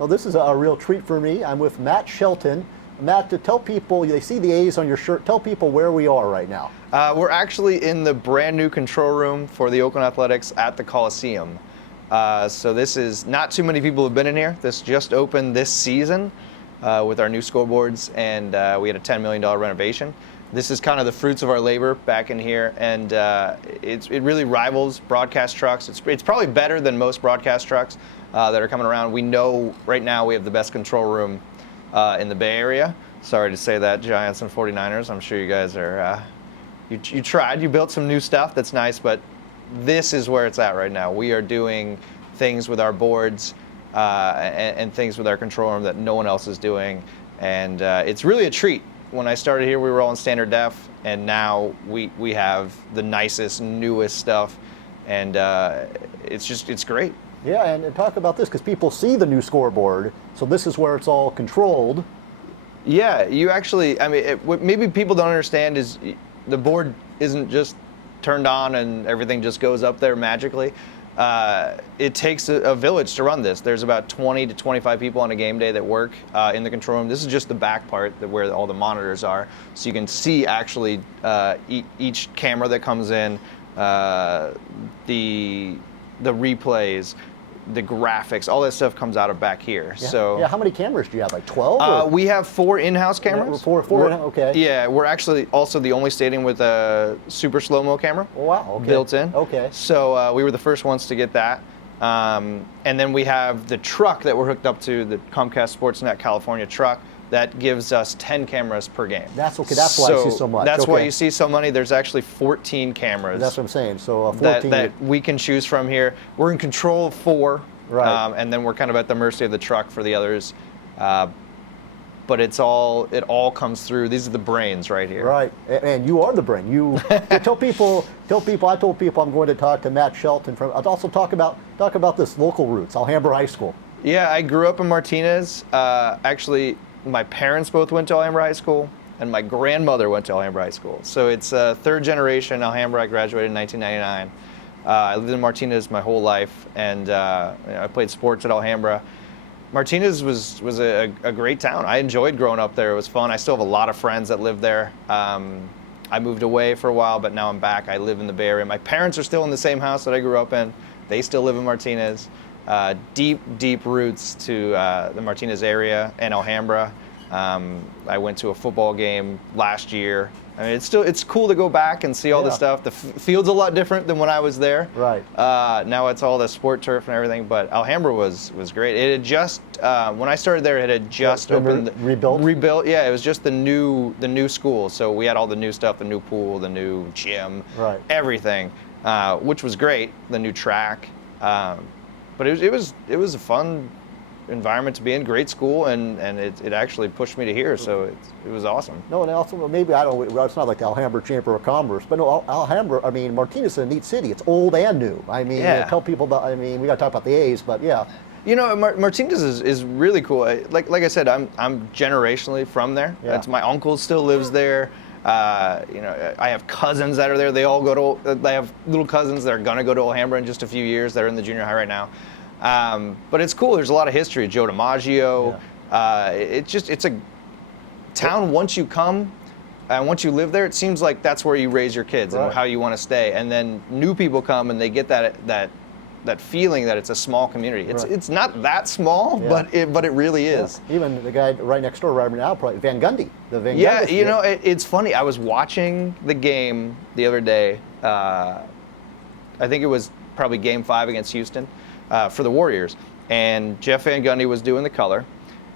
Well, this is a real treat for me. I'm with Matt Shelton. Matt, to tell people, they see the A's on your shirt, tell people where we are right now. We're actually in the brand new control room for the Oakland Athletics at the Coliseum. So this is, not too many people have been in here. This just opened this season with our new scoreboards, and we had a $10 million renovation. This is kind of the fruits of our labor back in here, and it really rivals broadcast trucks. It's probably better than most broadcast trucks that are coming around. We know right now we have the best control room in the Bay Area. Sorry to say that, Giants and 49ers. I'm sure you guys are, you tried. You built some new stuff that's nice, but this is where it's at right now. We are doing things with our boards and things with our control room that no one else is doing, and it's really a treat. When I started here, we were all in standard def, and now we have the nicest, newest stuff, and it's great. Yeah, and talk about this, because people see the new scoreboard, so this is where it's all controlled. Yeah, you actually, I mean, what maybe people don't understand is the board isn't just turned on and everything just goes up there magically. It takes a village to run this. There's about 20 to 25 people on a game day that work in the control room. This is just the back part where all the monitors are, so you can see actually each camera that comes in, the replays, the graphics, all that stuff comes out of back here. Yeah. So yeah, how many cameras do you have? Like 12? We have 4 in-house cameras. Four okay. Yeah, we're actually also the only stadium with a super slow-mo camera. Oh, wow. Okay. Built in. Okay. So we were the first ones to get that. And then we have the truck that we're hooked up to, the Comcast Sportsnet California truck, that gives us 10 cameras per game. That's okay. That's why I see so much. That's okay. why you see so many. There's actually 14 cameras. That's what I'm saying. So 14 that we can choose from here. We're in control of 4, right? And then we're kind of at the mercy of the truck for the others. But it all comes through. These are the brains right here. Right, and you are the brain. You tell people. I told people I'm going to talk to Matt Shelton from. I'll also talk about this local roots, Alhambra High School. Yeah, I grew up in Martinez. Actually, my parents both went to Alhambra High School, and my grandmother went to Alhambra High School. So it's third generation Alhambra. I graduated in 1999. I lived in Martinez my whole life, and I played sports at Alhambra. Martinez was a great town. I enjoyed growing up there. It was fun. I still have a lot of friends that live there. I moved away for a while, but now I'm back. I live in the Bay Area. My parents are still in the same house that I grew up in. They still live in Martinez. Deep roots to the Martinez area and Alhambra. I went to a football game last year. I mean, it's cool to go back and see all the stuff. The field's a lot different than when I was there. Right. Now it's all the sport turf and everything, but Alhambra was great. It had just when I started there, it had just opened. Rebuilt. Yeah, it was just the new school. So we had all the new stuff, the new pool, the new gym, right? Everything, which was great. The new track. But it was a fun environment to be in, great school, and it actually pushed me to here, so it was awesome. No, and also maybe it's not like the Alhambra Chamber of Commerce, but no, Alhambra, I mean, Martinez is a neat city. It's old and new. I mean, tell people about, I mean, we got to talk about the A's, but yeah. You know, Martinez is really cool. Like I said, I'm generationally from there. Yeah. That's my uncle still lives there. You know, I have cousins that are there. They have little cousins that are gonna go to Alhambra in just a few years. They're in the junior high right now. But it's cool. There's a lot of history. Joe DiMaggio. Yeah. It's a town. Once you come and once you live there, it seems like that's where you raise your kids and how you want to stay. And then new people come and they get that feeling that it's a small community. It's not that small, but it really is. Yeah. Even the guy right next door right now, probably Van Gundy. Yeah, you know, it's funny. I was watching the game the other day. I think it was probably Game 5 against Houston for the Warriors, and Jeff Van Gundy was doing the color.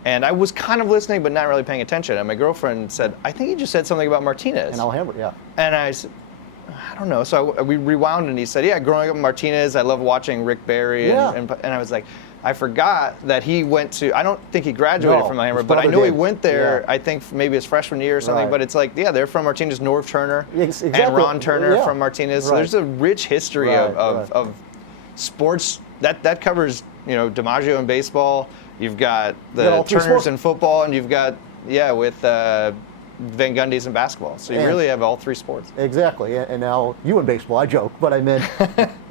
And I was kind of listening, but not really paying attention. And my girlfriend said, "I think he just said something about Martinez." And Alhambra, yeah. And I said, I don't know. So we rewound, and he said, "Yeah, growing up in Martinez, I love watching Rick Barry." And I was like, I forgot that he went to. I don't think he graduated from Alhambra, but I know he went there. Yeah. I think maybe his freshman year or something. Right. But it's like, yeah, they're from Martinez. Norv Turner and Ron Turner from Martinez. So there's a rich history of sports that covers, you know, DiMaggio in baseball. You've got the Turners in football, and you've got with Right. Van Gundy's in basketball. So you really have all three sports. Exactly. And now you in baseball, I joke, but I meant,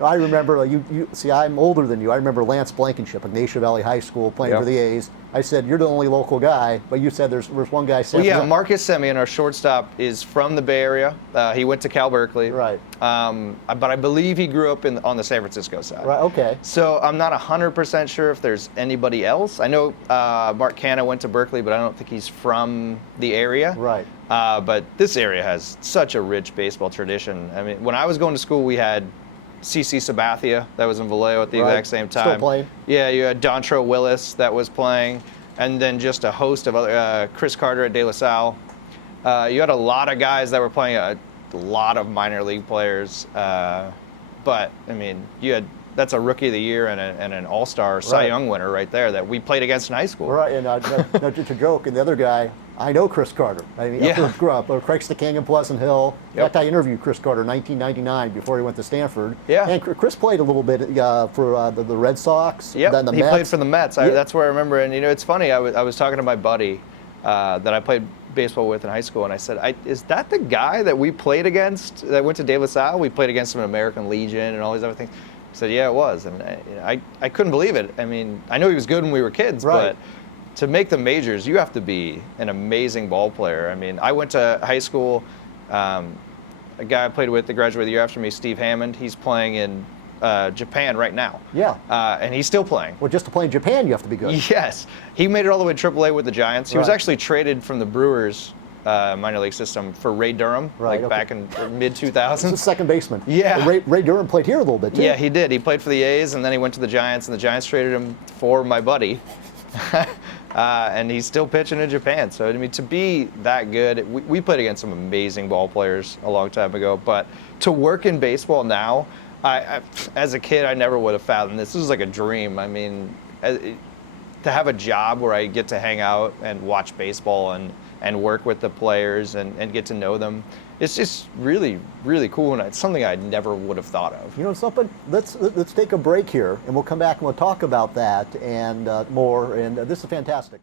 I remember, you see, I'm older than you. I remember Lance Blankenship at Nation Valley High School playing for the A's. I said, you're the only local guy, but you said there's one guy. Well, yeah, Marcus Semien, our shortstop, is from the Bay Area. He went to Cal Berkeley. Right. But I believe he grew up on the San Francisco side. Right, okay. So I'm not 100% sure if there's anybody else. I know Mark Canna went to Berkeley, but I don't think he's from the area. Right. But this area has such a rich baseball tradition. I mean, when I was going to school, we had CC Sabathia that was in Vallejo at the exact same time. Still playing. Yeah, you had Dontrell Willis that was playing, and then just a host of other, Chris Carter at De La Salle. You had a lot of guys that were playing, a lot of minor league players. But, I mean, that's a Rookie of the Year and an All-Star Cy Young winner right there that we played against in high school. Right, and no, just a joke. And the other guy, I know Chris Carter. I mean, grew up, Craig Stakang in Pleasant Hill. In fact, I interviewed Chris Carter in 1999 before he went to Stanford. Yeah. And Chris played a little bit for the Red Sox. Yep, then the he Mets. played for the Mets. That's where I remember. And, it's funny, I was talking to my buddy that I played baseball with in high school, and I said, is that the guy that we played against that went to De La Salle? We played against him in American Legion and all these other things. He said, yeah, it was. And I couldn't believe it. I mean, I know he was good when we were kids, but to make the majors, you have to be an amazing ball player. I mean, I went to high school. A guy I played with that graduated the year after me, Steve Hammond, he's playing in Japan right now. Yeah. And he's still playing. Well, just to play in Japan, you have to be good. Yes. He made it all the way to AAA with the Giants. He was actually traded from the Brewers minor league system for Ray Durham, back in mid-2000s. He's a second baseman. Yeah. Ray Durham played here a little bit, too. Yeah, he did. He played for the A's, and then he went to the Giants, and the Giants traded him for my buddy. And he's still pitching in Japan. So, I mean, to be that good, we played against some amazing ball players a long time ago. But to work in baseball now, I as a kid, I never would have fathomed this. This is like a dream. I mean, to have a job where I get to hang out and watch baseball and work with the players and get to know them, it's just really, really cool, and it's something I never would have thought of. You know something? Let's take a break here, and we'll come back and we'll talk about that and more. And this is fantastic.